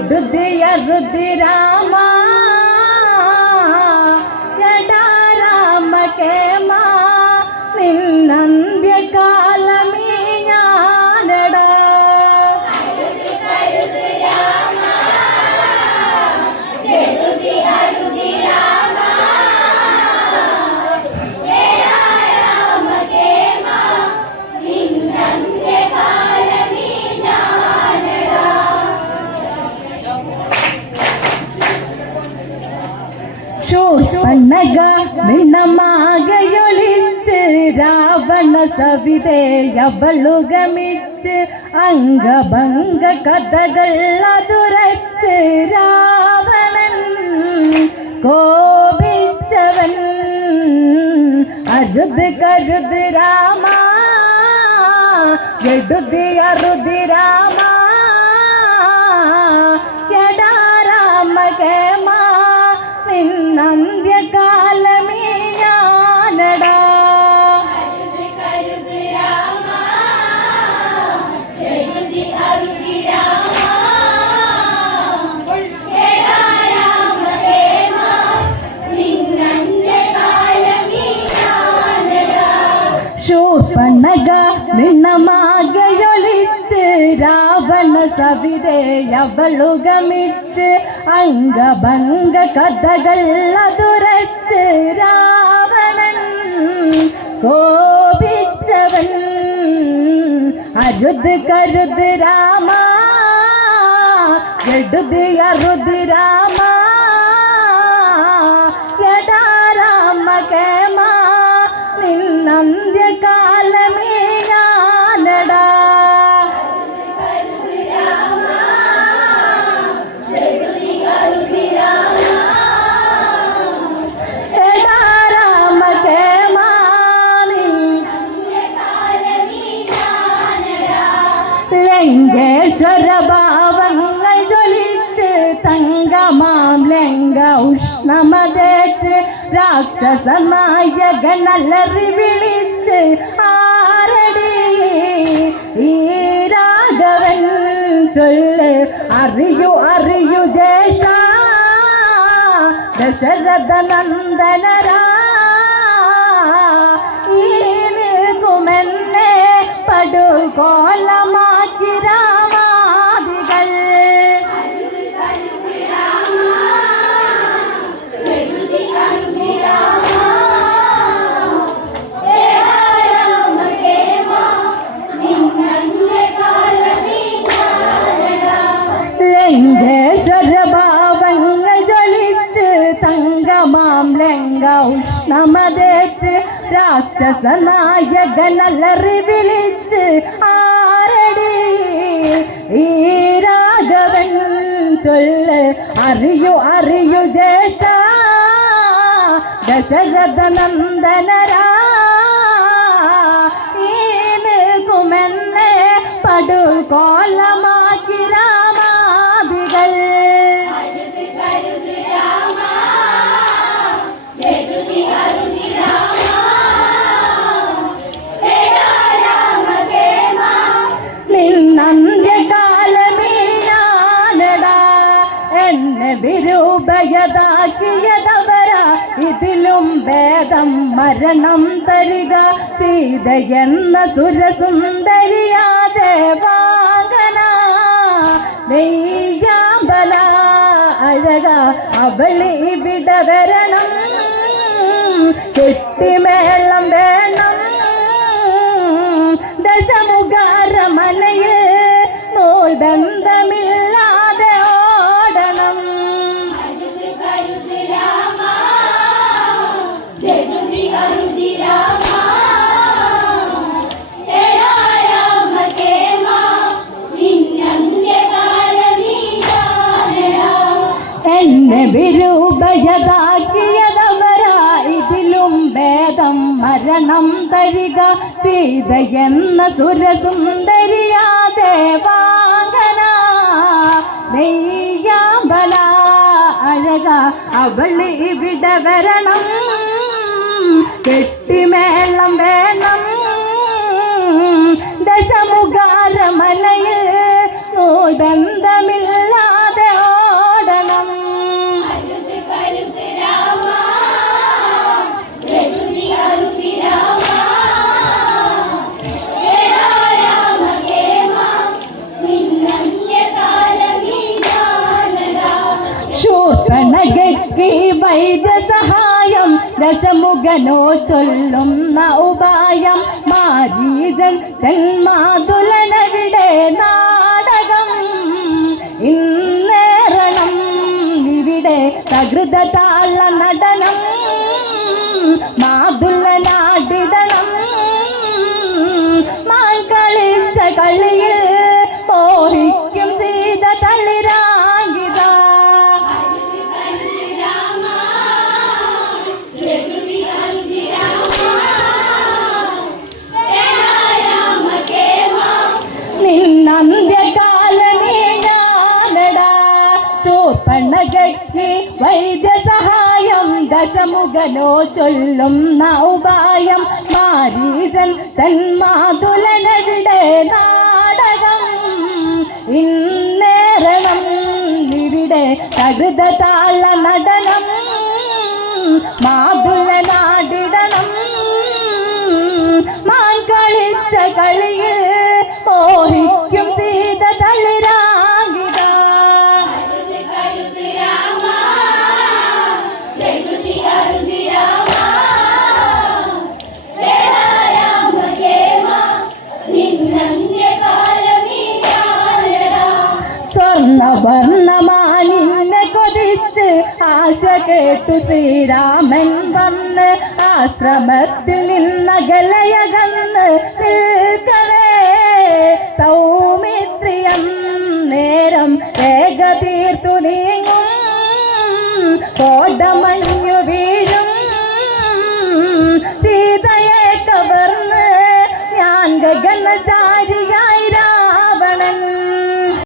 ಕೆಡುದಿಯ ರುದಿರಾಮ യവന സവിതേയവളുകമിട്ട് അംഗഭംഗ കഥകൾ അതുരച്ച് രാവണൻ കോപിച്ചവൻ. അരുത് കരുത് രാമ എടുതി അരുതി രാമാ. രാവണ സവിതേയവളു ഗമിച്ച് അംഗഭംഗ കഥകൾ അതുരത്ത് രാവണൻ കോപിച്ചവൻ. അരുത് കരുത് രാമ എടുത് അറുത് രാമ. എടാ രാമ കേമ നിന്നന്ത്യകാലമേ ലങ്കേശ്വര ഭാവങ്ങൾ ജ്വലിച്ച് തങ്കമാം ലങ്ക ഉഷ്ണമതേറ്റ് രാക്ഷസ നായകനല്ലറി വിളിച്ച് ആരടി ഈ രാഘവൻ ചൊല്ല് അറിയു അറിയു ദേശ ദശരഥ നന്ദനരാ ഈ നിൽക്കുമെന്നെ പടുകോലമാക്കി രാക്ഷസ നായകനല്ലറി വിളിച്ച് ആരടി? ഈ രാഘവൻ ചൊല്ല് അറിയു അറിയു ജ്യേഷ്ഠ. ദശരഥ നന്ദനരാ ഈ നിൽക്കുമെന്നെ പടുകോലമാക്കി വിരൂപയതാക്കിയതവരാ ഇതിലും ഭേദം മരണം തരിക. സീതയെന്ന സുരസുന്ദരിയാതെ വാങ്ങന നെയ്യാമ്പല അഴക അവളി വിട വരണം. കെട്ടിമേളം വേണം. ദശമുഖാരമലയിൽ നോൾ ബന്ധമില്ലാതെ ഇതിലും ഭേദം മരണം തരിക. സീത എന്ന സുരസുന്ദരിയാതെ വാങ്ങന. നെയ്യാമ്പല അഴക അവളി ഇവിടെ വരണം. കെട്ടിമേളം വേണം. ദശമുഖാരമലയിൽ നൂൽ വൈദ്യസഹായം ദശമുഖനോ ചൊല്ലുന്ന ഉപായം. മാജീതൻ തെന്മാതുലനവിടെ നാടകം. ഇന്നേറണം ഇവിടെ സകൃത താള നടനം. ദശമുഖനോ ചൊല്ലുന്ന ഉപായം മാരീതൻ തന്മാതുലനവിടെ നാടകം. ഇന്നേരണം ഇവിടെ തകൃത താള നടനം. മാതുലനാടിടണം. മാൻ കളിച്ച കളിയിൽ വിട്ട് ആശ കേട്ടു ശ്രീരാമൻ വന്ന് ആശ്രമത്തിൽ നിന്നകലയകന്ന് നിൽക്കവേ സൗമിത്രിയം നേരം വേഗ തീർത്തു നീങ്ങും. കോടമഞ്ഞു വീഴും. സീതയെ കവർന്ന് ഞാൻ ഗഗനചാരിയായി